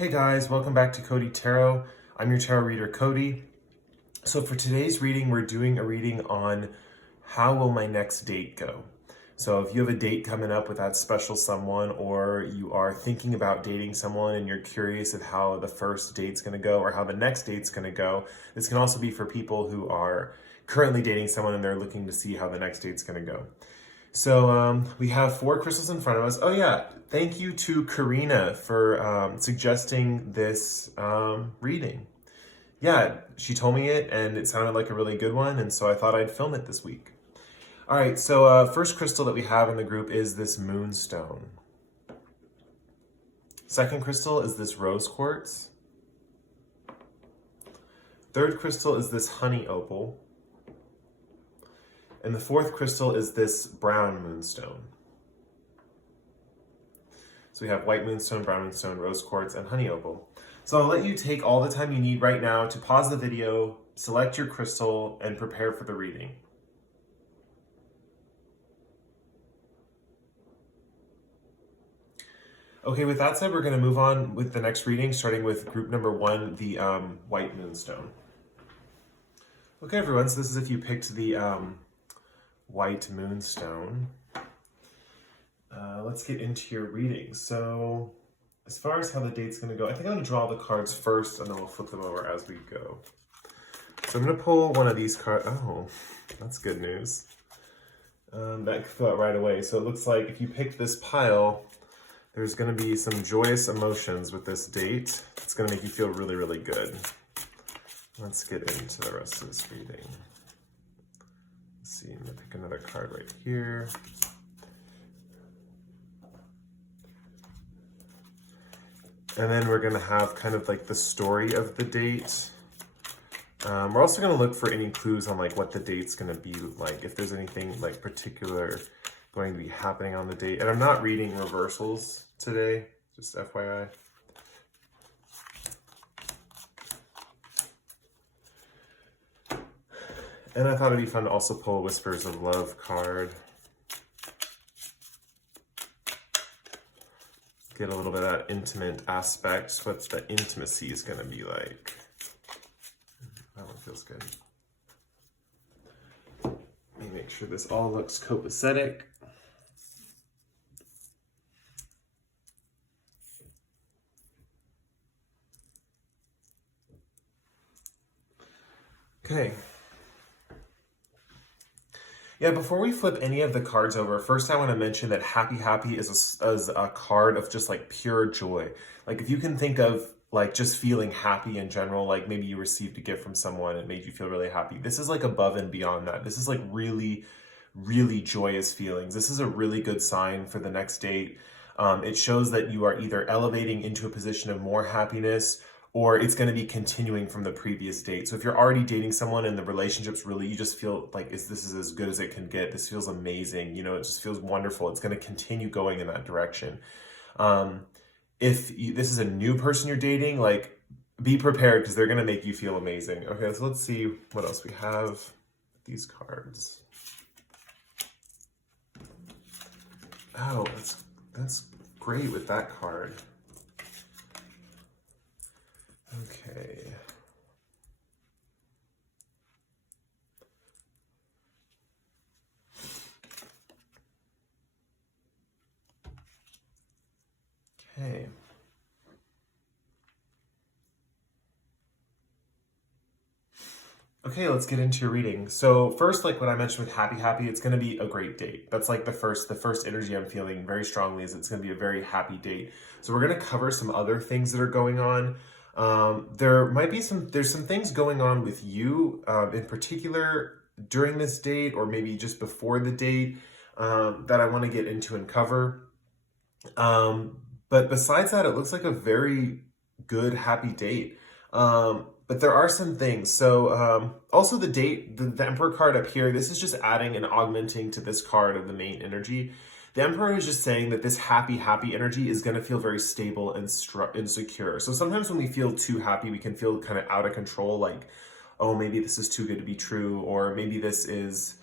Hey guys, welcome back to Cody Tarot. I'm your tarot reader, Cody. So for today's reading, we're doing a reading on how will my next date go? So if you have a date coming up with that special someone, or you are thinking about dating someone and you're curious of how the first date's gonna go or how the next date's gonna go, this can also be for people who are currently dating someone and they're looking to see how the next date's gonna go. So we have 4 crystals in front of us. Oh yeah, thank you to Karina for suggesting this reading. Yeah, she told me it and it sounded like a really good one, and so I thought I'd film it this week. All right, so first crystal that we have in the group is this Moonstone. Second crystal is this Rose Quartz. Third crystal is this Honey Opal. And the fourth crystal is this brown moonstone. So we have white moonstone, brown moonstone, rose quartz, and honey opal. So I'll let you take all the time you need right now to pause the video, select your crystal, and prepare for the reading. Okay, with that said, we're going to move on with the next reading, starting with group number 1, the white moonstone. Okay, everyone, so this is if you picked the white moonstone. Let's get into your reading. So as far as how the date's going to go, I think I'm going to draw the cards first and then we'll flip them over as we go. So I'm going to pull one of these cards. Oh, that's good news. That flew out right away. So it looks like if you pick this pile, there's going to be some joyous emotions with this date. It's going to make you feel really, really good. Let's get into the rest of this reading. Let's see, I'm going to pick another card right here. And then we're going to have kind of like the story of the date. We're also going to look for any clues on like what the date's going to be like, if there's anything like particular going to be happening on the date. And I'm not reading reversals today, just FYI. And I thought it'd be fun to also pull a Whispers of Love card. Get a little bit of that intimate aspect. What the intimacy is going to be like. That one feels good. Let me make sure this all looks copacetic. Okay. Yeah, before we flip any of the cards over, first I want to mention that Happy is a card of just like pure joy. Like if you can think of like just feeling happy in general, like maybe you received a gift from someone and made you feel really happy. This is like above and beyond that. This is like really, really joyous feelings. This is a really good sign for the next date. It shows that you are either elevating into a position of more happiness, or it's going to be continuing from the previous date. So if you're already dating someone and the relationship's really, you just feel like this is as good as it can get. This feels amazing. You know, it just feels wonderful. It's going to continue going in that direction. If this is a new person you're dating, like be prepared because they're going to make you feel amazing. Okay, so let's see what else we have. These cards. Oh, that's great with that card. Okay. Okay. Okay, let's get into your reading. So first, like what I mentioned with Happy, it's going to be a great date. That's like the first energy I'm feeling very strongly is it's going to be a very happy date. So we're going to cover some other things that are going on. There's some things going on with you in particular during this date, or maybe just before the date, that I want to get into and cover. But besides that, it looks like a very good, happy date. But there are some things. So also the date, the Emperor card up here, this is just adding and augmenting to this card of the main energy. The Emperor is just saying that this happy energy is going to feel very stable and secure. So sometimes when we feel too happy, we can feel kind of out of control, like, oh, maybe this is too good to be true, or maybe this is,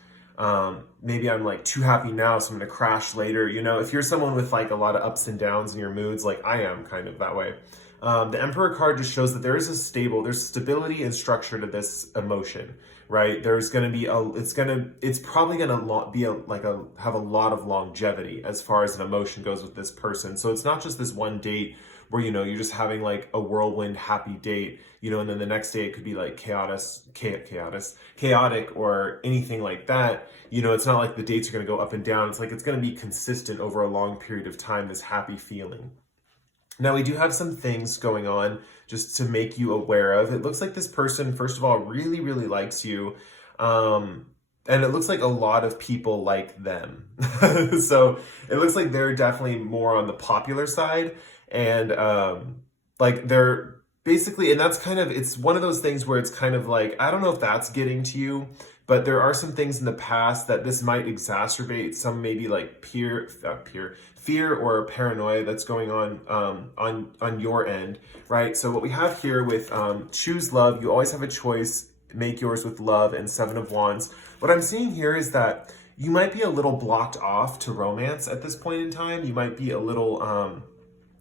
maybe I'm like too happy now, so I'm going to crash later. You know, if you're someone with like a lot of ups and downs in your moods, like I am kind of that way, The Emperor card just shows that there's stability and structure to this emotion, right? There's going to be it's probably going to have a lot of longevity as far as an emotion goes with this person. So it's not just this one date where, you're just having like a whirlwind happy date, and then the next day it could be like chaotic or anything like that. It's not like the dates are going to go up and down. It's like it's going to be consistent over a long period of time, this happy feeling. Now, we do have some things going on just to make you aware of. It looks like this person, first of all, really, really likes you. And it looks like a lot of people like them. So it looks like they're definitely more on the popular side. And like they're basically, and that's kind of, it's one of those things where it's kind of like, I don't know if that's getting to you, but there are some things in the past that this might exacerbate, some maybe like fear or paranoia that's going on your end, right? So what we have here with choose love, you always have a choice, make yours with love, and Seven of Wands. What I'm seeing here is that you might be a little blocked off to romance at this point in time. You might be a little,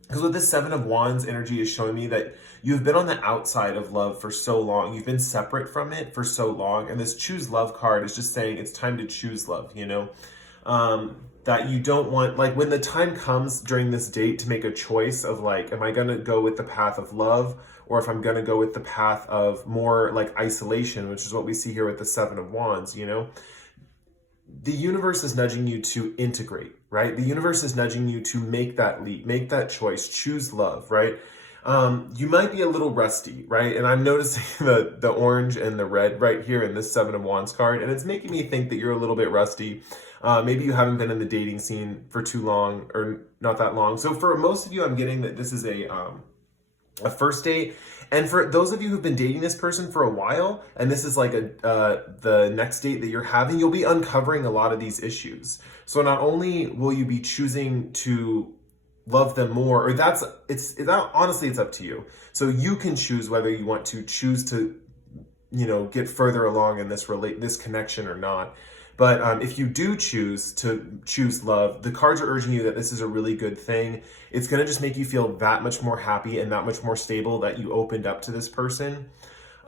because with this Seven of Wands energy is showing me that you've been on the outside of love for so long. You've been separate from it for so long. And this choose love card is just saying it's time to choose love, that you don't want, like when the time comes during this date to make a choice of like, am I going to go with the path of love, or if I'm going to go with the path of more like isolation, which is what we see here with the Seven of Wands, the universe is nudging you to integrate, right? The universe is nudging you to make that leap, make that choice, choose love, right? You might be a little rusty, right? And I'm noticing the orange and the red right here in this Seven of Wands card, and it's making me think that you're a little bit rusty. Maybe you haven't been in the dating scene for too long or not that long. So for most of you, I'm getting that this is a first date. And for those of you who've been dating this person for a while, and this is like the next date that you're having, you'll be uncovering a lot of these issues. So not only will you be choosing to love them more, or honestly, it's up to you. So you can choose whether you want to choose to, get further along in this connection or not. But if you do choose to choose love, the cards are urging you that this is a really good thing. It's going to just make you feel that much more happy and that much more stable that you opened up to this person.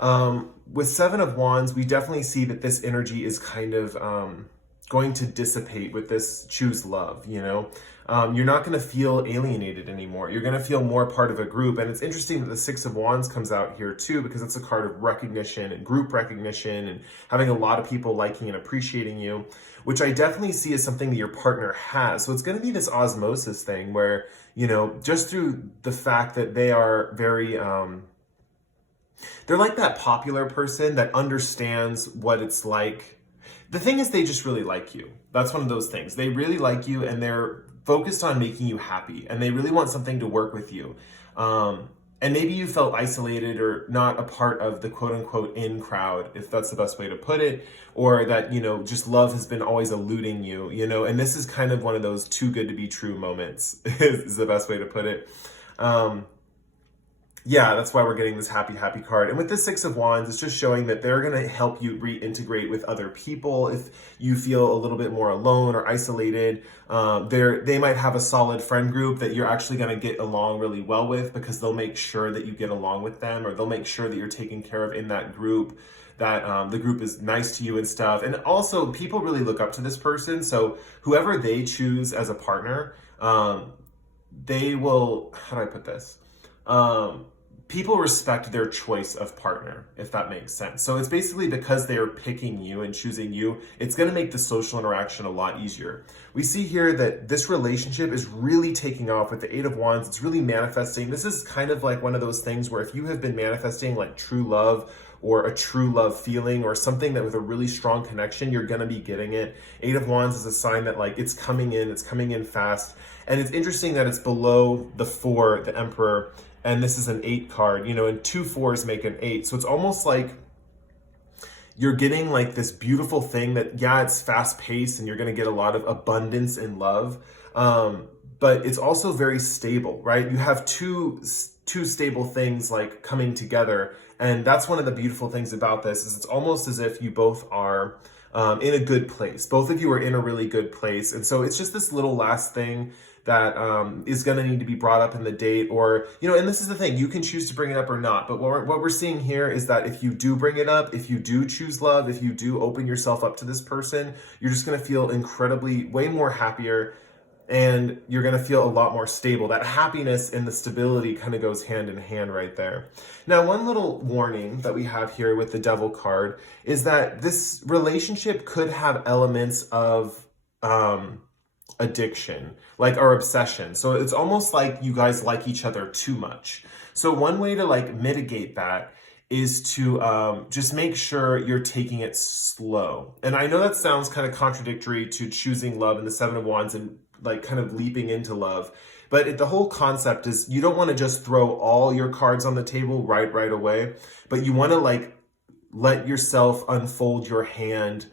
With Seven of Wands, we definitely see that this energy is kind of going to dissipate with this choose love, You're not going to feel alienated anymore. You're going to feel more part of a group. And it's interesting that the Six of Wands comes out here too, because it's a card of recognition and group recognition and having a lot of people liking and appreciating you, which I definitely see as something that your partner has. So it's going to be this osmosis thing where, just through the fact that they are very, they're like that popular person that understands what it's like. The thing is, they just really like you. That's one of those things. They really like you, and they're focused on making you happy, and they really want something to work with you. And maybe you felt isolated or not a part of the quote unquote in crowd, if that's the best way to put it, or that, just love has been always eluding you, and this is kind of one of those too good to be true moments is the best way to put it. Yeah, that's why we're getting this happy card. And with the Six of Wands, it's just showing that they're going to help you reintegrate with other people. If you feel a little bit more alone or isolated, they might have a solid friend group that you're actually going to get along really well with, because they'll make sure that you get along with them, or they'll make sure that you're taken care of in that group, that the group is nice to you and stuff. And also, people really look up to this person. So whoever they choose as a partner, they will, how do I put this? People respect their choice of partner, if that makes sense. So it's basically because they are picking you and choosing you, it's going to make the social interaction a lot easier. We see here that this relationship is really taking off with the Eight of Wands. It's really manifesting. This is kind of like one of those things where if you have been manifesting like true love or a true love feeling or something that with a really strong connection, you're going to be getting it. Eight of Wands is a sign that like it's coming in fast. And it's interesting that it's below the 4, the Emperor, and this is an 8 card, and 2 4s make an 8. So it's almost like you're getting like this beautiful thing that, yeah, it's fast paced and you're going to get a lot of abundance in love. But it's also very stable, right? You have two stable things like coming together. And that's one of the beautiful things about this is it's almost as if you both are in a good place. Both of you are in a really good place. And so it's just this little last thing that is going to need to be brought up in the date, or, you know, and this is the thing, you can choose to bring it up or not. But what we're seeing here is that if you do bring it up, if you do choose love, if you do open yourself up to this person, you're just going to feel incredibly, way more happier, and you're going to feel a lot more stable. That happiness and the stability kind of goes hand in hand right there. Now, one little warning that we have here with the Devil card is that this relationship could have elements of addiction, like, or obsession. So it's almost like you guys like each other too much. So one way to like mitigate that is to just make sure you're taking it slow. And I know that sounds kind of contradictory to choosing love and the Seven of Wands and like kind of leaping into love. But the whole concept is you don't want to just throw all your cards on the table right away, but you want to like let yourself unfold your hand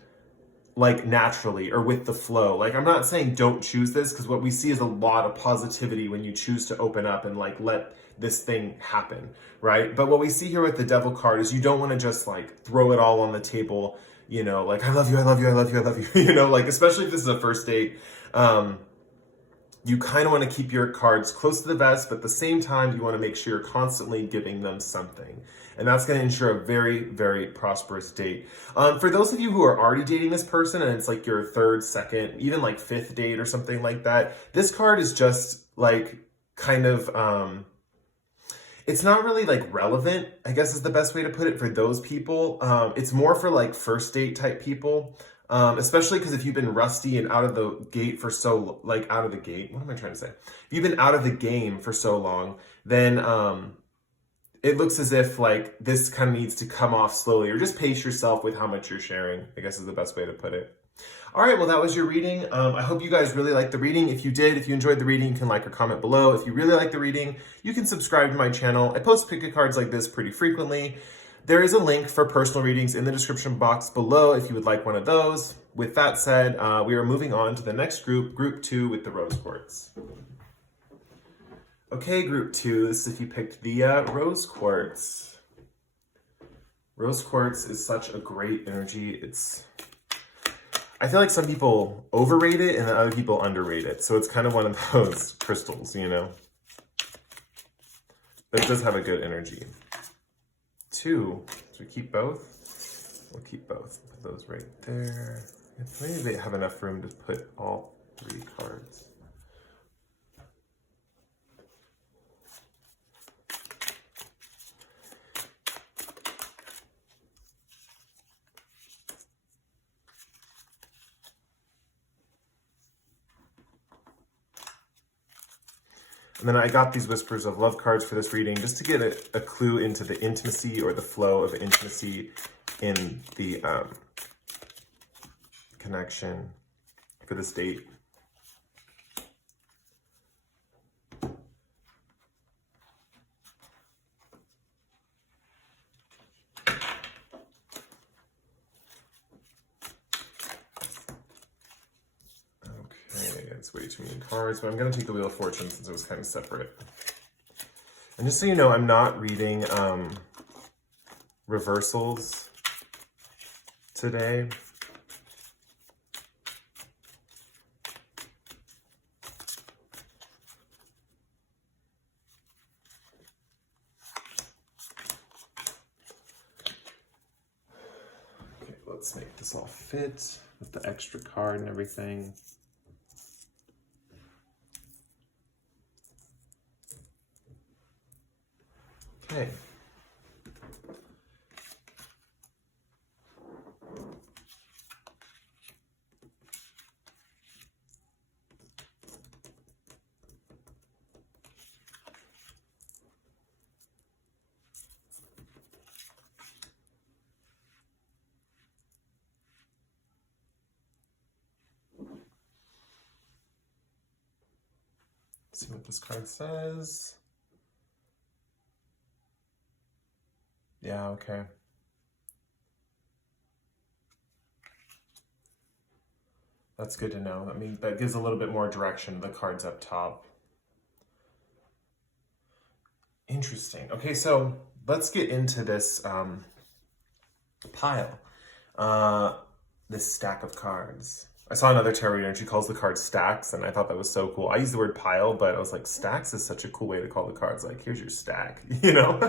like naturally or with the flow. Like, I'm not saying don't choose this, because what we see is a lot of positivity when you choose to open up and like let this thing happen, right? But what we see here with the Devil card is you don't want to just like throw it all on the table, you know, like I love you, I love you, I love you, I love you, you know, like especially if this is a first date. You kind of want to keep your cards close to the vest, but at the same time, you want to make sure you're constantly giving them something. And that's going to ensure a very, very prosperous date. For those of you who are already dating this person and it's like your third, second, even like fifth date or something like that, this card is just like kind of, it's not really like relevant, I guess is the best way to put it for those people. It's more for like first date type people. Especially because if you've been rusty and out of the gate for so, like out of the gate, what am I trying to say? If you've been out of the game for so long, then it looks as if like this kind of needs to come off slowly, or just pace yourself with how much you're sharing, I guess is the best way to put it. All right, well, that was your reading. I hope you guys really liked the reading. If you did, if you enjoyed the reading, you can like or comment below. If you really like the reading, you can subscribe to my channel. I post pick a cards like this pretty frequently. There is a link for personal readings in the description box below if you would like one of those. With that said, we are moving on to the next group, Group 2 with the Rose Quartz. Okay, Group 2, this is if you picked the Rose Quartz. Rose Quartz is such a great energy. I feel like some people overrate it and other people underrate it. So it's kind of one of those crystals, you know? But it does have a good energy. 2, so we keep both? We'll keep both. Put those right there. Maybe they have enough room to put all 3 cards. And then I got these Whispers of Love cards for this reading just to get a clue into the intimacy or the flow of intimacy in the connection for this date. It's way too many cards, but I'm going to take the Wheel of Fortune since it was kind of separate. And just so you know, I'm not reading reversals today. Okay, let's make this all fit with the extra card and everything. Okay. Let's see what this card says. Yeah, okay. That's good to know. I mean, that gives a little bit more direction to the cards up top. Interesting. Okay, so let's get into this pile. This stack of cards. I saw another tarot reader and she calls the cards stacks, and I thought that was so cool. I use the word pile, but I was like, stacks is such a cool way to call the cards. Like, here's your stack, you know?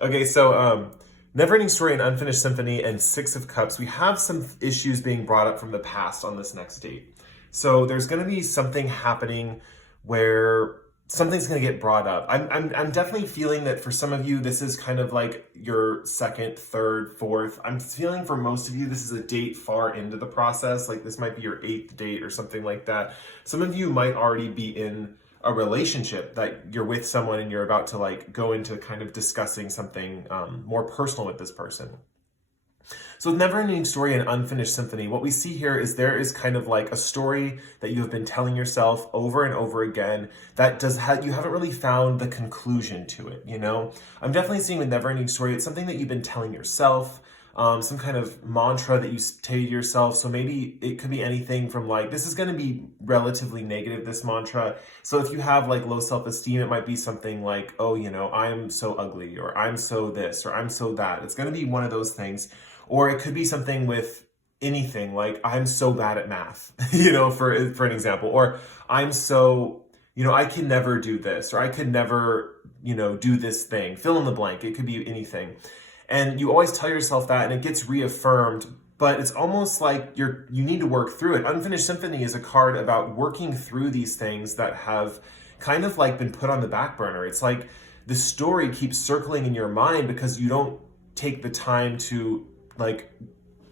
Okay, so Never-Ending Story and Unfinished Symphony and Six of Cups. We have some issues being brought up from the past on this next date. So there's going to be something happening where something's going to get brought up. I'm definitely feeling that for some of you, this is kind of like your second, third, fourth. I'm feeling for most of you, this is a date far into the process. Like this might be your 8th date or something like that. Some of you might already be in a relationship that you're with someone and you're about to like go into kind of discussing something more personal with this person. So with Never-Ending Story and Unfinished Symphony, what we see here is there is kind of like a story that you have been telling yourself over and over again that you haven't really found the conclusion to it, you know? I'm definitely seeing with Never-Ending Story, it's something that you've been telling yourself, some kind of mantra that you say to yourself. So maybe it could be anything from like, this is going to be relatively negative, this mantra. So if you have like low self-esteem, it might be something like, oh, you know, I'm so ugly, or I'm so this, or I'm so that. It's going to be one of those things. Or it could be something with anything like, I'm so bad at math, you know, for an example, or I'm so, you know, I can never do this, or I could never, you know, do this thing, fill in the blank. It could be anything. And you always tell yourself that and it gets reaffirmed, but it's almost like you need to work through it. Unfinished Symphony is a card about working through these things that have kind of like been put on the back burner. It's like the story keeps circling in your mind because you don't take the time to like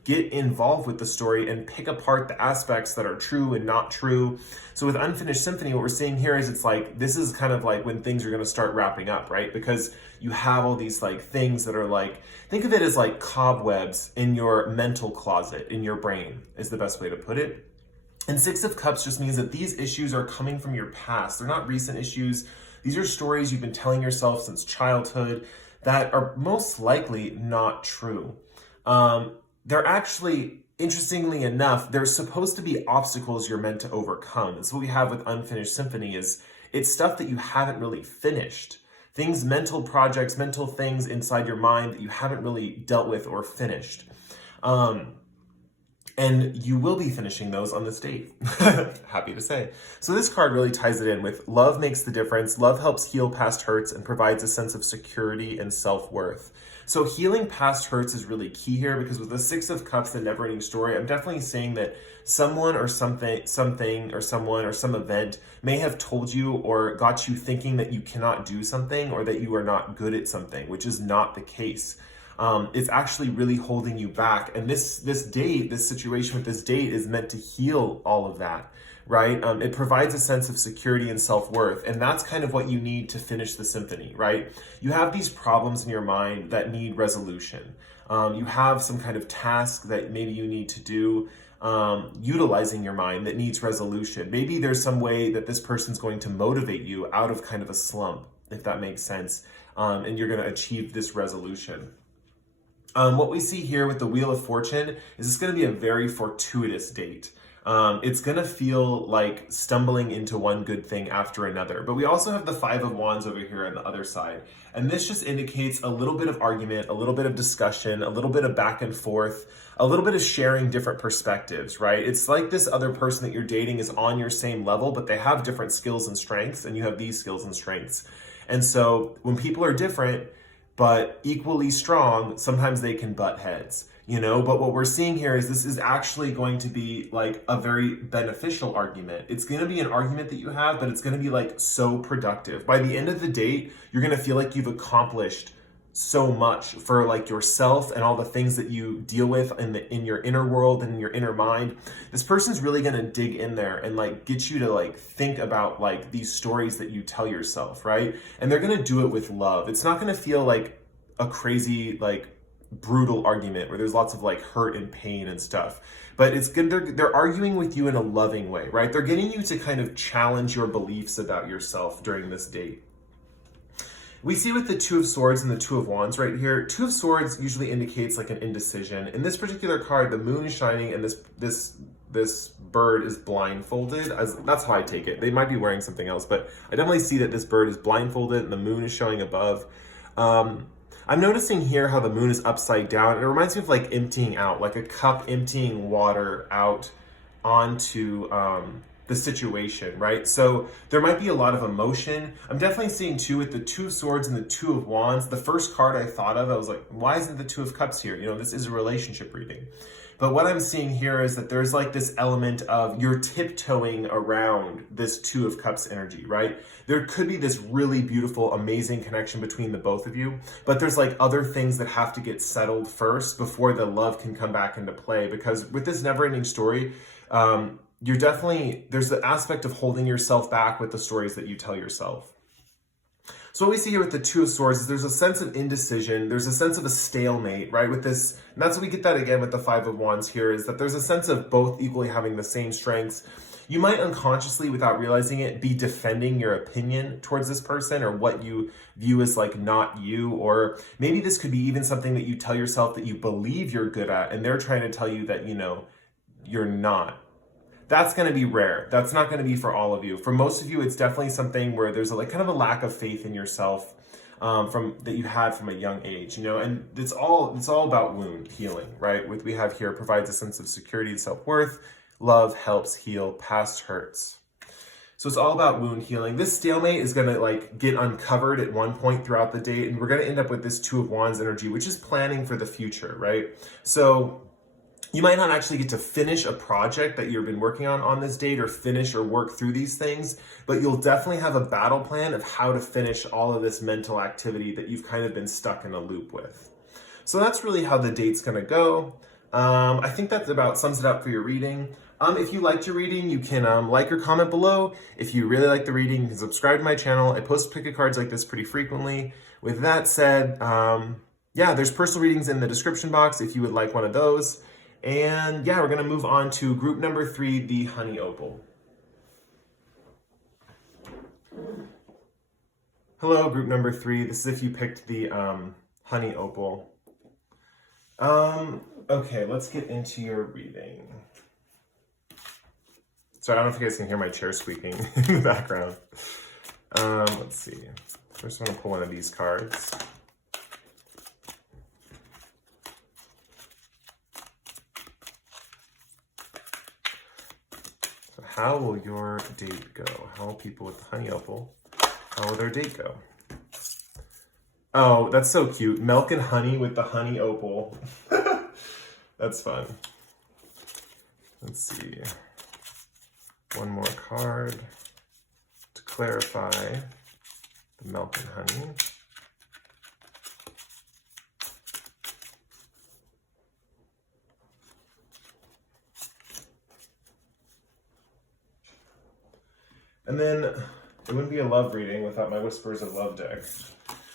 get involved with the story and pick apart the aspects that are true and not true. So with Unfinished Symphony, what we're seeing here is it's like, this is kind of like when things are going to start wrapping up, right? Because you have all these like things that are like, think of it as like cobwebs in your mental closet, in your brain is the best way to put it. And Six of Cups just means that these issues are coming from your past. They're not recent issues. These are stories you've been telling yourself since childhood that are most likely not true. They're actually, interestingly enough, there's supposed to be obstacles you're meant to overcome. And so what we have with Unfinished Symphony is it's stuff that you haven't really finished. Things, mental projects, mental things inside your mind that you haven't really dealt with or finished. And you will be finishing those on this date. Happy to say. So this card really ties it in with love makes the difference. Love helps heal past hurts and provides a sense of security and self-worth. So healing past hurts is really key here because with the Six of Cups, the Never-Ending Story, I'm definitely saying that someone or something or someone or some event may have told you or got you thinking that you cannot do something or that you are not good at something, which is not the case. It's actually really holding you back. And this situation with this date is meant to heal all of that, right? It provides a sense of security and self-worth. And that's kind of what you need to finish the symphony, right? You have these problems in your mind that need resolution. You have some kind of task that maybe you need to do, utilizing your mind that needs resolution. Maybe there's some way that this person's going to motivate you out of kind of a slump, if that makes sense. And you're going to achieve this resolution. What we see here with the Wheel of Fortune is it's going to be a very fortuitous date. It's going to feel like stumbling into one good thing after another. But we also have the Five of Wands over here on the other side. And this just indicates a little bit of argument, a little bit of discussion, a little bit of back and forth, a little bit of sharing different perspectives, right? It's like this other person that you're dating is on your same level, but they have different skills and strengths, and you have these skills and strengths. And so when people are different, but equally strong, sometimes they can butt heads, you know? But what we're seeing here is this is actually going to be like a very beneficial argument. It's gonna be an argument that you have, but it's gonna be like so productive. By the end of the date, you're gonna feel like you've accomplished so much for like yourself and all the things that you deal with in your inner world and in your inner mind. This person's really gonna dig in there and like get you to like think about like these stories that you tell yourself, right? And they're gonna do it with love. It's not gonna feel like a crazy like brutal argument where there's lots of like hurt and pain and stuff, but it's good. They're arguing with you in a loving way, right? They're getting you to kind of challenge your beliefs about yourself during this date. We see with the Two of Swords and the Two of Wands right here, Two of Swords usually indicates like an indecision. In this particular card, the moon is shining and this bird is blindfolded. That's how I take it. They might be wearing something else, but I definitely see that this bird is blindfolded and the moon is showing above. I'm noticing here how the moon is upside down. It reminds me of like emptying out, like a cup emptying water out onto the situation, right? So there might be a lot of emotion. I'm definitely seeing too with the Two of Swords and the Two of Wands. The first card I thought of, I was like, why isn't the Two of Cups here? You know, this is a relationship reading. But what I'm seeing here is that there's like this element of you're tiptoeing around this Two of Cups energy, right? There could be this really beautiful, amazing connection between the both of you, but there's like other things that have to get settled first before the love can come back into play. Because with this never-ending story, you're definitely, there's the aspect of holding yourself back with the stories that you tell yourself. So what we see here with the Two of Swords is there's a sense of indecision. There's a sense of a stalemate, right? With this, and that's what we get that again with the Five of Wands here, is that there's a sense of both equally having the same strengths. You might unconsciously, without realizing it, be defending your opinion towards this person or what you view as like not you. Or maybe this could be even something that you tell yourself that you believe you're good at, and they're trying to tell you that, you know, you're not. That's going to be rare. That's not going to be for all of you. For most of you, it's definitely something where there's a, like kind of a lack of faith in yourself from that you had from a young age, you know, and it's all about wound healing, right? What we have here provides a sense of security and self-worth. Love helps heal past hurts. So it's all about wound healing. This stalemate is going to like get uncovered at one point throughout the date, and we're going to end up with this Two of Wands energy, which is planning for the future, right? So you might not actually get to finish a project that you've been working on this date, or finish or work through these things, but you'll definitely have a battle plan of how to finish all of this mental activity that you've kind of been stuck in a loop with. So that's really how the date's going to go. I think that about sums it up for your reading. If you liked your reading, you can like or comment below. If you really like the reading, you can subscribe to my channel. I post pick a cards like this pretty frequently. With that said, yeah, there's personal readings in the description box if you would like one of those. And yeah, we're going to move on to group number 3, the Honey Opal. Hello, group number 3. This is if you picked the Honey Opal. Okay, let's get into your reading. So I don't know if you guys can hear my chair squeaking in the background. Let's see. First, I'm going to pull one of these cards. How will your date go? How will people with the Honey Opal, how will their date go? Oh, that's so cute. Milk and honey with the Honey Opal. That's fun. Let's see. One more card to clarify the milk and honey. And then it wouldn't be a love reading without my Whispers of Love deck,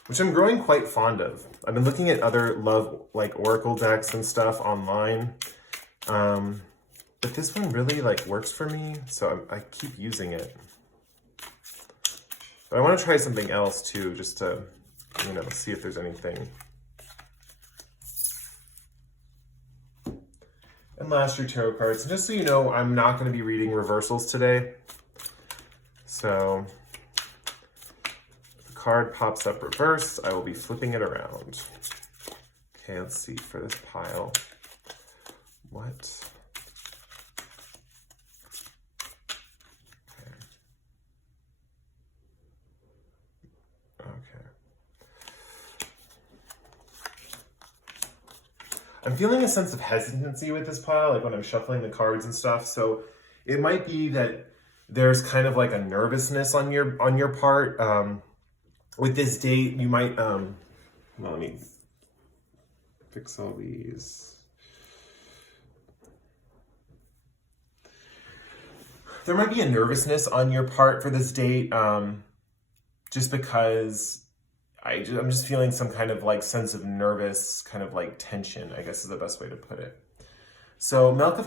which I'm growing quite fond of. I've been looking at other love, like oracle decks and stuff online. But this one really like works for me, so I keep using it. But I want to try something else too, just to, you know, see if there's anything. And last, your tarot cards. And just so you know, I'm not going to be reading reversals today. So if the card pops up reversed, I will be flipping it around. Okay, let's see for this pile. What? Okay. I'm feeling a sense of hesitancy with this pile, like when I'm shuffling the cards and stuff. So it might be that there's kind of like a nervousness on your part. With this date, you might, well, let me fix all these. There might be a nervousness on your part for this date, just because I'm just feeling some kind of like sense of nervous, kind of like tension, I guess is the best way to put it. So milk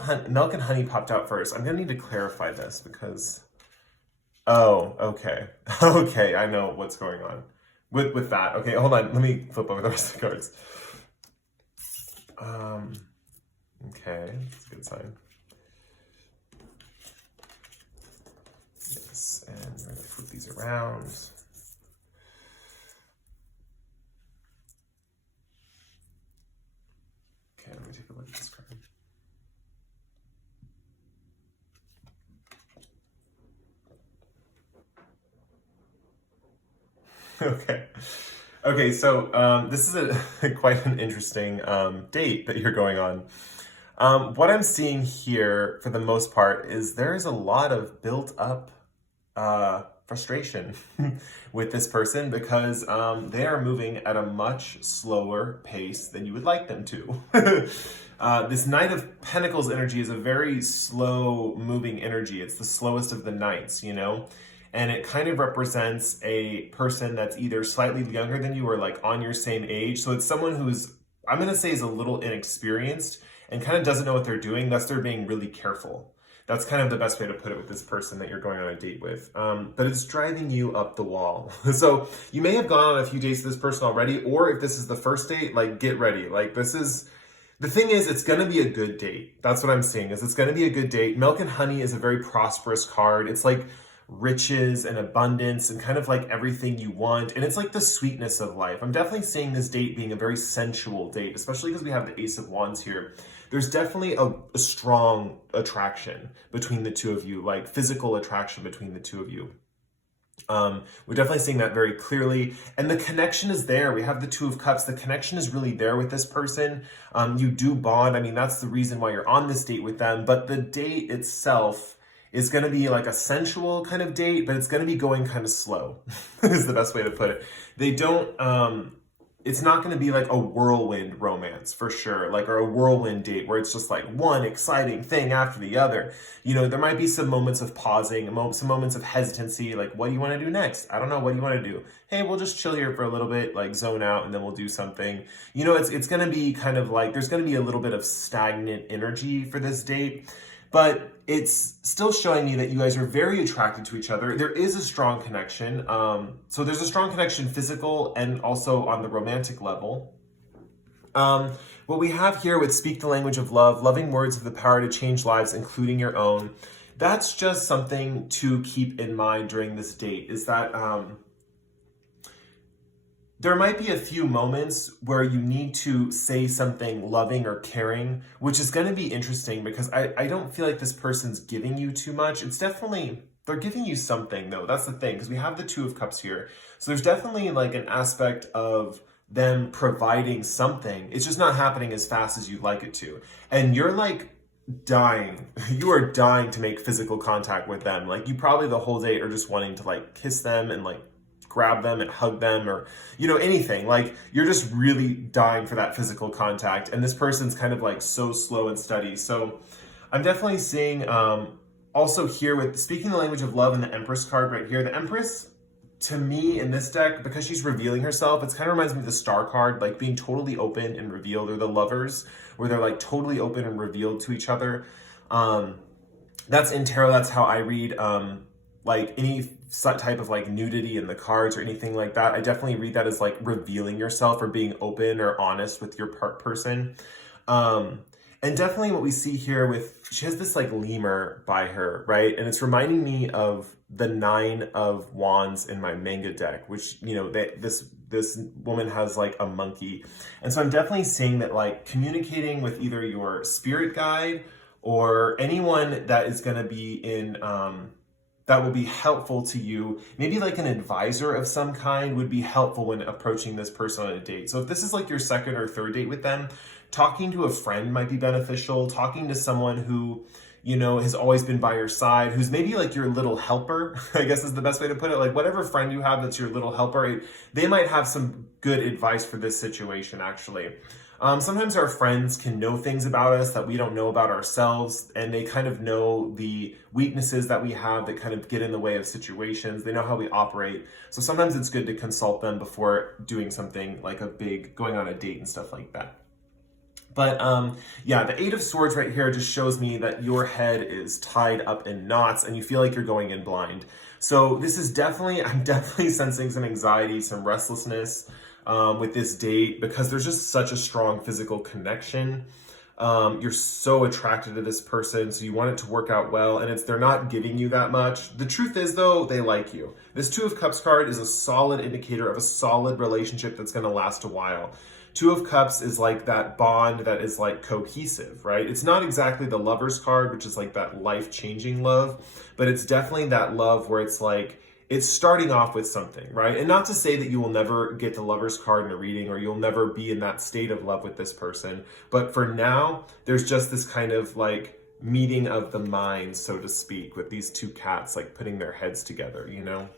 and honey popped out first. I'm gonna need to clarify this because, oh, okay. Okay, I know what's going on with that. Okay, hold on, let me flip over the rest of the cards. Okay, that's a good sign. Yes, and we're gonna flip these around. Okay, let me take a look at this card. Okay. Okay, so this is quite an interesting date that you're going on. What I'm seeing here, for the most part, is there is a lot of built up frustration with this person because they are moving at a much slower pace than you would like them to. This Knight of Pentacles energy is a very slow moving energy. It's the slowest of the knights, you know? And it kind of represents a person that's either slightly younger than you or like on your same age. So it's someone who's, I'm going to say, is a little inexperienced and kind of doesn't know what they're doing. Thus, they're being really careful. That's kind of the best way to put it with this person that you're going on a date with. But it's driving you up the wall. So you may have gone on a few dates with this person already, or if this is the first date, like, get ready. Like, this is, the thing is, it's going to be a good date. That's what I'm seeing, is it's going to be a good date. Milk and Honey is a very prosperous card. It's like riches and abundance and kind of like everything you want. And it's like the sweetness of life. I'm definitely seeing this date being a very sensual date, especially because we have the Ace of Wands here. There's definitely a strong attraction between the two of you, like physical attraction between the two of you. We're definitely seeing that very clearly. And the connection is there. We have the Two of Cups. The connection is really there with this person. You do bond. I mean, that's the reason why you're on this date with them. But the date itself is going to be like a sensual kind of date, but it's going to be going kind of slow is the best way to put it. They don't, it's not going to be like a whirlwind romance for sure, like, or a whirlwind date where it's just like one exciting thing after the other. You know, there might be some moments of pausing, some moments of hesitancy, like, what do you want to do next? I don't know. What do you want to do? Hey, we'll just chill here for a little bit, like zone out, and then we'll do something. You know, it's going to be kind of like, there's going to be a little bit of stagnant energy for this date. But it's still showing me that you guys are very attracted to each other. There is a strong connection. So there's a strong connection, physical and also on the romantic level. What we have here with Speak the Language of Love, loving words have the power to change lives, including your own. That's just something to keep in mind during this date, is that there might be a few moments where you need to say something loving or caring, which is going to be interesting because I don't feel like this person's giving you too much. It's definitely, they're giving you something though. That's the thing, because we have the Two of Cups here. So there's definitely like an aspect of them providing something. It's just not happening as fast as you'd like it to. And you're like dying. You are dying to make physical contact with them. Like, you probably the whole date are just wanting to like kiss them and like grab them and hug them, or, you know, anything. Like, you're just really dying for that physical contact, and this person's kind of like so slow and steady. So I'm definitely seeing also here with Speaking the Language of Love and the Empress card right here. The Empress, to me in this deck, because she's revealing herself, it kind of reminds me of the Star card, like being totally open and revealed, or the Lovers, where they're like totally open and revealed to each other. That's in tarot. That's how I read like any type of like nudity in the cards or anything like that. I definitely read that as like revealing yourself or being open or honest with your person. And definitely what we see here with, she has this like lemur by her, right? And it's reminding me of the Nine of Wands in my manga deck, which, you know, this woman has like a monkey. And so I'm definitely seeing that, like, communicating with either your spirit guide or anyone that is going to be in, that will be helpful to you. Maybe like an advisor of some kind would be helpful when approaching this person on a date. So if this is like your second or third date with them, talking to a friend might be beneficial. Talking to someone who, you know, has always been by your side, who's maybe like your little helper, I guess is the best way to put it. Like, whatever friend you have that's your little helper, they might have some good advice for this situation, actually. Sometimes our friends can know things about us that we don't know about ourselves, and they kind of know the weaknesses that we have that kind of get in the way of situations. They know how we operate. So sometimes it's good to consult them before doing something like a big, going on a date and stuff like that. But yeah, the Eight of Swords right here just shows me that your head is tied up in knots and you feel like you're going in blind. So this is definitely, I'm definitely sensing some anxiety, some restlessness with this date, because there's just such a strong physical connection. You're so attracted to this person, so you want it to work out well, and they're not giving you that much. The truth is, though, they like you. This Two of Cups card is a solid indicator of a solid relationship that's going to last a while. Two of Cups is like that bond that is like cohesive, right? It's not exactly the Lovers card, which is like that life-changing love, but it's definitely that love where it's like, it's starting off with something, right? And not to say that you will never get the Lover's card in a reading or you'll never be in that state of love with this person. But for now, there's just this kind of like meeting of the minds, so to speak, with these two cats like putting their heads together, you know?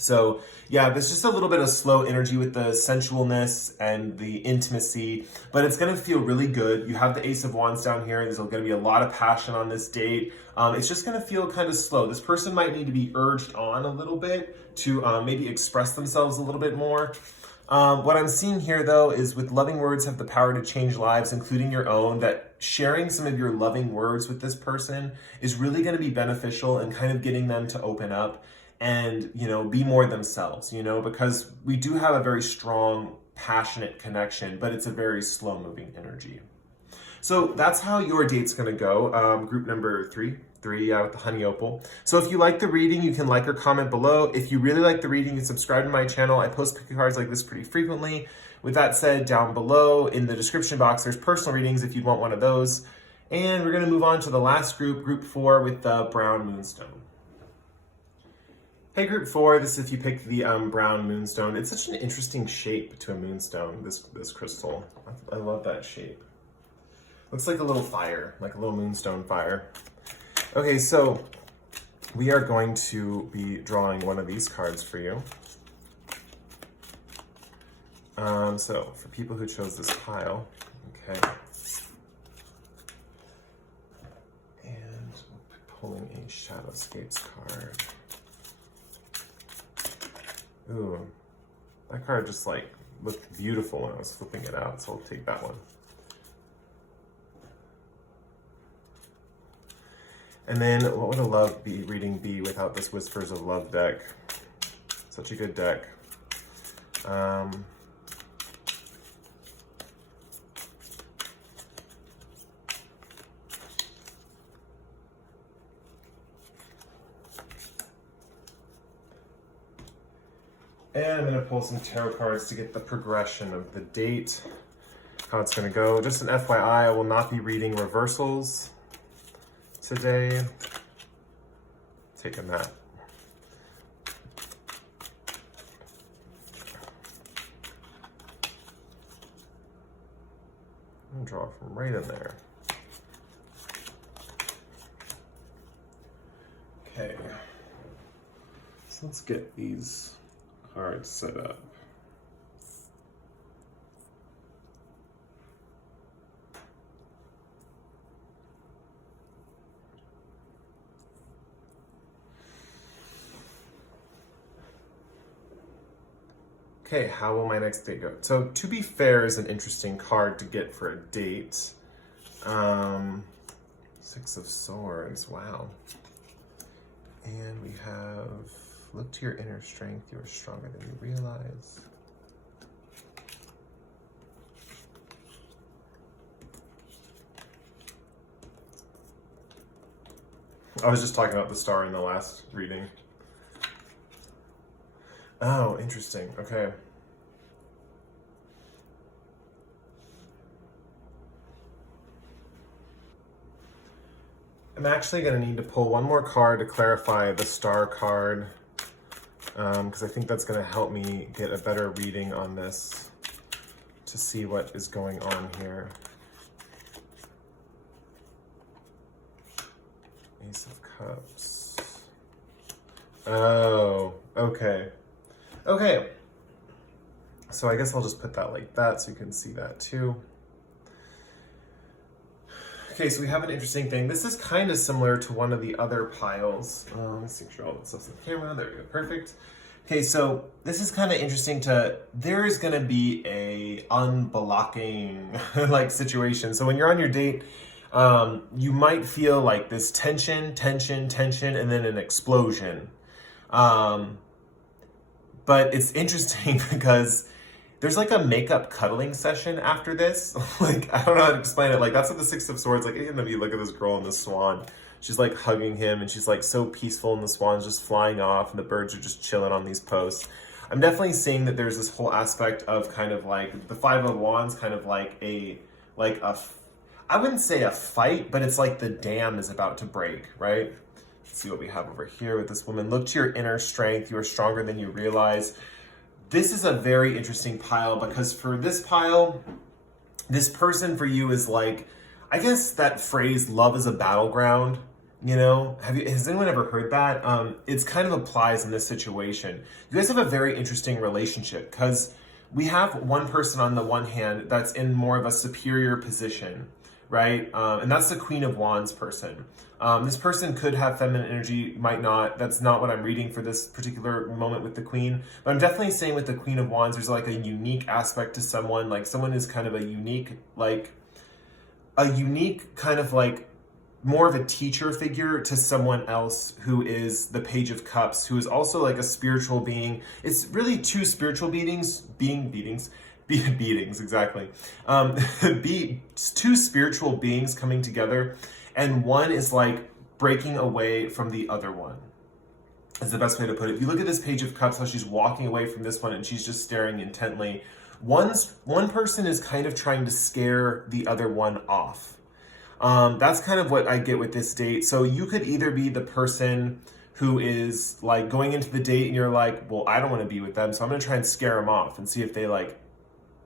So yeah, there's just a little bit of slow energy with the sensualness and the intimacy, but it's going to feel really good. You have the Ace of Wands down here. There's going to be a lot of passion on this date. It's just going to feel kind of slow. This person might need to be urged on a little bit to maybe express themselves a little bit more. What I'm seeing here, though, is with loving words have the power to change lives, including your own, that sharing some of your loving words with this person is really going to be beneficial and kind of getting them to open up and, you know, be more themselves, you know, because we do have a very strong, passionate connection, but it's a very slow moving energy. So that's how your date's going to go. Group number three with the honey opal. So if you like the reading, you can like or comment below. If you really like the reading, you can subscribe to my channel. I post cookie cards like this pretty frequently. With that said, down below in the description box, there's personal readings if you'd want one of those. And we're going to move on to the last group, group 4 with the brown moonstone. Hey, group 4, this is if you picked the brown moonstone. It's such an interesting shape to a moonstone, this crystal. I love that shape. Looks like a little fire, like a little moonstone fire. Okay, so we are going to be drawing one of these cards for you. So for people who chose this pile, okay. And we'll be pulling a Shadowscapes card. Ooh, that card just like looked beautiful when I was flipping it out, so I'll take that one. And then what would a love reading be without this Whispers of Love deck? Such a good deck. And I'm going to pull some tarot cards to get the progression of the date, how it's going to go. Just an FYI, I will not be reading reversals today. Take a nap. I'm going to draw from right in there. Okay. So let's get these cards set up. Okay, how will my next date go? So, To Be Fair is an interesting card to get for a date. 6 of Swords, wow. And we have, look to your inner strength, you are stronger than you realize. I was just talking about the star in the last reading. Oh, interesting. Okay. I'm actually going to need to pull one more card to clarify the star card, because I think that's going to help me get a better reading on this to see what is going on here. Ace of Cups. Oh, okay. Okay, so I guess I'll just put that like that so you can see that too. Okay, so we have an interesting thing. This is kind of similar to one of the other piles. Let's make sure all that stuff's in the camera. There we go, perfect. Okay, so this is kind of interesting there is gonna be a unblocking like situation. So when you're on your date, you might feel like this tension, and then an explosion. But it's interesting because there's like a makeup cuddling session after this. Like, I don't know how to explain it. Like, that's what the 6 of Swords, like, you look at this girl and the swan. She's like hugging him and she's like so peaceful and the swan's just flying off and the birds are just chilling on these posts. I'm definitely seeing that there's this whole aspect of kind of like the 5 of Wands, kind of like I wouldn't say a fight, but it's like the dam is about to break, right? Let's see what we have over here with this woman. Look to your inner strength. You are stronger than you realize. This is a very interesting pile because for this pile, this person for you is like, I guess that phrase, love is a battleground, you know, has anyone ever heard that? It's kind of applies in this situation. You guys have a very interesting relationship because we have one person on the one hand that's in more of a superior position, right? And that's the Queen of Wands person. This person could have feminine energy, might not. That's not what I'm reading for this particular moment with the Queen. But I'm definitely saying with the Queen of Wands, there's like a unique aspect to someone. Like someone is kind of a unique kind of like more of a teacher figure to someone else who is the Page of Cups, who is also like a spiritual being. It's really two spiritual beings, exactly. Two spiritual beings coming together, and one is like breaking away from the other one. Is the best way to put it. If you look at this Page of Cups, how she's walking away from this one and she's just staring intently. One person is kind of trying to scare the other one off. That's kind of what I get with this date. So you could either be the person who is like going into the date and you're like, well, I don't want to be with them, so I'm going to try and scare them off and see if they like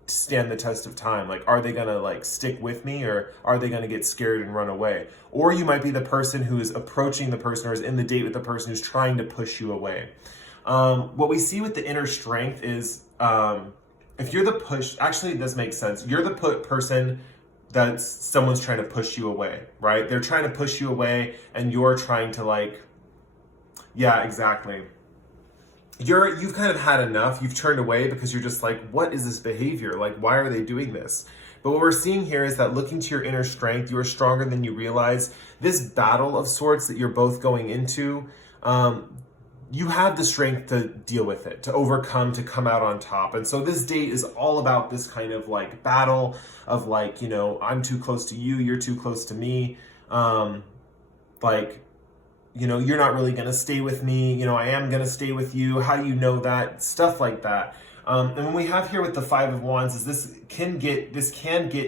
stand the test of time. Like, are they going to like stick with me, or are they going to get scared and run away? Or you might be the person who is approaching the person or is in the date with the person who's trying to push you away. What we see with the inner strength is, if you're the push, actually this makes sense. You're the person that someone's trying to push you away, right? They're trying to push you away and you're trying to like, yeah, exactly. You've kind of had enough. You've turned away because you're just like, what is this behavior? Like, why are they doing this? But what we're seeing here is that looking to your inner strength, you are stronger than you realize. This battle of sorts that you're both going into, you have the strength to deal with it, to overcome, to come out on top. And so this date is all about this kind of like battle of like, you know, I'm too close to you, you're too close to me. Like, you know, you're not really going to stay with me. You know, I am going to stay with you. How do you know that? Stuff like that. And when we have here with the Five of Wands is this can get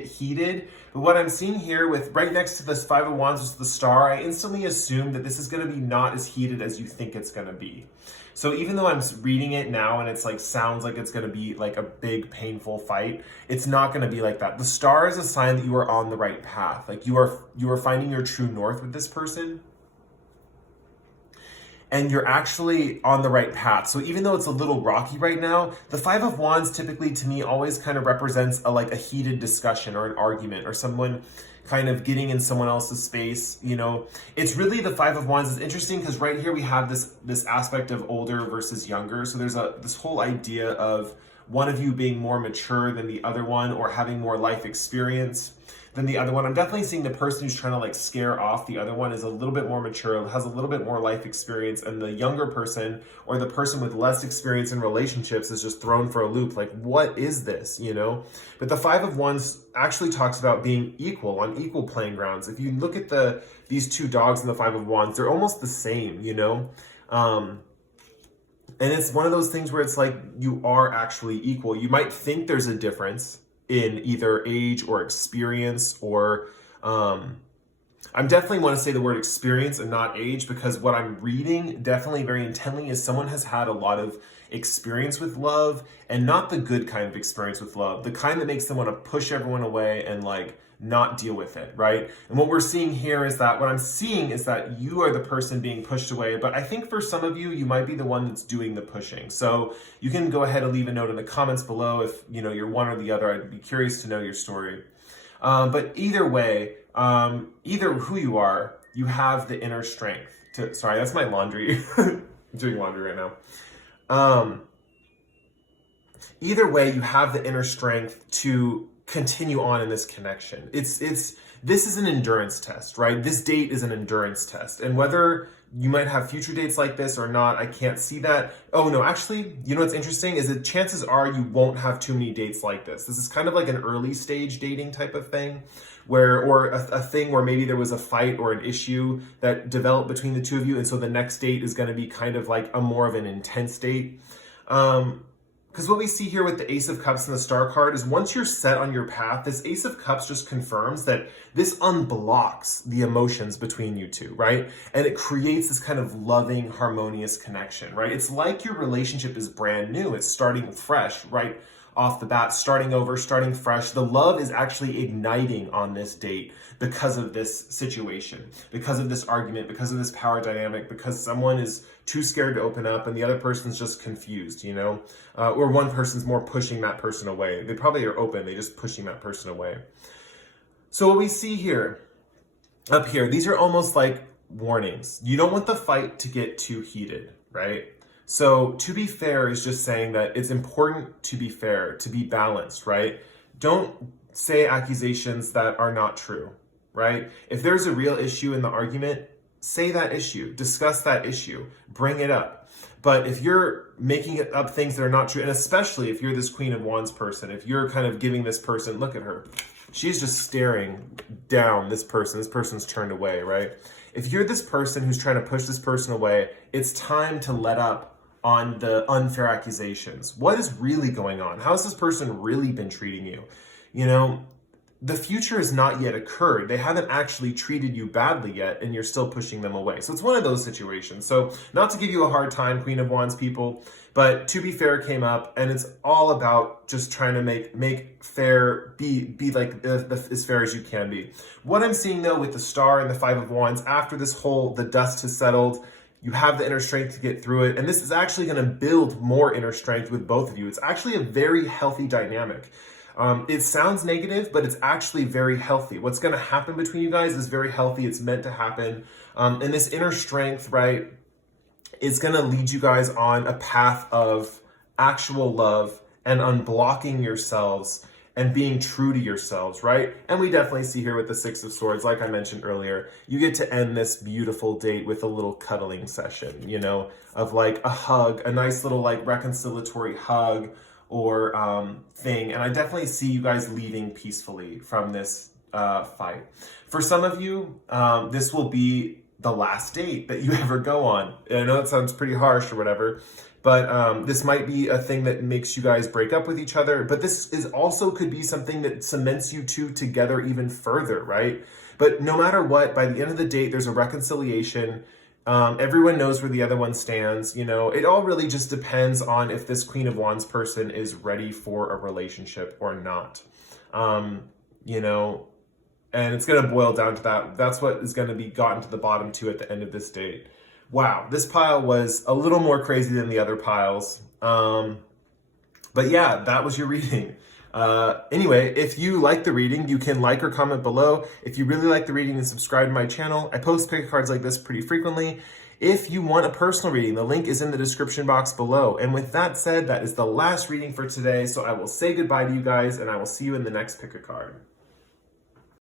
heated. But what I'm seeing here with right next to this Five of Wands is the Star, I instantly assume that this is going to be not as heated as you think it's going to be. So even though I'm reading it now and it's like sounds like it's going to be like a big painful fight, it's not going to be like that. The Star is a sign that you are on the right path. Like you are finding your true north with this person. And you're actually on the right path. So even though it's a little rocky right now, the Five of Wands typically to me always kind of represents a heated discussion or an argument or someone kind of getting in someone else's space. You know, it's really the Five of Wands is interesting because right here we have this aspect of older versus younger. So there's this whole idea of one of you being more mature than the other one or having more life experience than the other one. I'm definitely seeing the person who's trying to like scare off the other one is a little bit more mature, has a little bit more life experience, and the younger person or the person with less experience in relationships is just thrown for a loop. Like, what is this, you know? But the Five of Wands actually talks about being equal, on equal playing grounds. If you look at these two dogs in the Five of Wands, they're almost the same, you know? And it's one of those things where it's like you are actually equal. You might think there's a difference in either age or experience or I'm definitely want to say the word experience and not age, because what I'm reading definitely very intently is someone has had a lot of experience with love, and not the good kind of experience with love, the kind that makes them want to push everyone away and like not deal with it, right? And what we're seeing here is that what I'm seeing is that you are the person being pushed away, but I think for some of you, you might be the one that's doing the pushing. So you can go ahead and leave a note in the comments below if you know you're one or the other. I'd be curious to know your story. But either way, either who you are, you have the inner strength to, sorry, that's my laundry. I'm doing laundry right now. Either way, you have the inner strength to continue on in this connection. This is an endurance test, right? This date is an endurance test. And whether you might have future dates like this or not, I can't see that. Oh no, actually, you know what's interesting is that chances are you won't have too many dates like this. This is kind of like an early stage dating type of thing or a thing where maybe there was a fight or an issue that developed between the two of you. And so the next date is going to be kind of like a more of an intense date. Because what we see here with the Ace of Cups and the Star card is once you're set on your path, this Ace of Cups just confirms that this unblocks the emotions between you two, right? And it creates this kind of loving, harmonious connection, right? It's like your relationship is brand new. It's starting fresh, right? Off the bat, starting over, starting fresh. The love is actually igniting on this date because of this situation, because of this argument, because of this power dynamic, because someone is too scared to open up and the other person's just confused, you know? Or one person's more pushing that person away. They probably are open, they're just pushing that person away. So what we see here, up here, these are almost like warnings. You don't want the fight to get too heated, right? So to be fair is just saying that it's important to be fair, to be balanced, right? Don't say accusations that are not true, right? If there's a real issue in the argument, say that issue, discuss that issue, bring it up. But if you're making up things that are not true, and especially if you're this Queen of Wands person, if you're kind of giving this person, look at her, she's just staring down this person's turned away, right? If you're this person who's trying to push this person away, it's time to let up on the unfair accusations. What is really going on? How has this person really been treating you? You know, the future has not yet occurred. They haven't actually treated you badly yet, and you're still pushing them away. So it's one of those situations. So not to give you a hard time, Queen of Wands people, but to be fair came up, and it's all about just trying to make fair, be like as fair as you can be. What I'm seeing though with the Star and the Five of Wands, after the dust has settled, you have the inner strength to get through it. And this is actually going to build more inner strength with both of you. It's actually a very healthy dynamic. It sounds negative, but it's actually very healthy. What's going to happen between you guys is very healthy. It's meant to happen. And this inner strength, right, is going to lead you guys on a path of actual love and unblocking yourselves and being true to yourselves, right? And we definitely see here with the Six of Swords, like I mentioned earlier, you get to end this beautiful date with a little cuddling session, you know, of like a hug, a nice little like reconciliatory hug or thing. And I definitely see you guys leaving peacefully from this fight. For some of you, this will be the last date that you ever go on. And I know it sounds pretty harsh or whatever, but this might be a thing that makes you guys break up with each other. But this is also could be something that cements you two together even further, right? But no matter what, by the end of the date, there's a reconciliation. Everyone knows where the other one stands. You know, it all really just depends on if this Queen of Wands person is ready for a relationship or not. You know, and it's going to boil down to that. That's what is going to be gotten to the bottom to at the end of this date. Wow, this pile was a little more crazy than the other piles. But yeah, that was your reading. Anyway, if you like the reading, you can like or comment below. If you really like the reading, then subscribe to my channel. I post pick cards like this pretty frequently. If you want a personal reading, the link is in the description box below. And with that said, that is the last reading for today. So I will say goodbye to you guys, and I will see you in the next pick a card.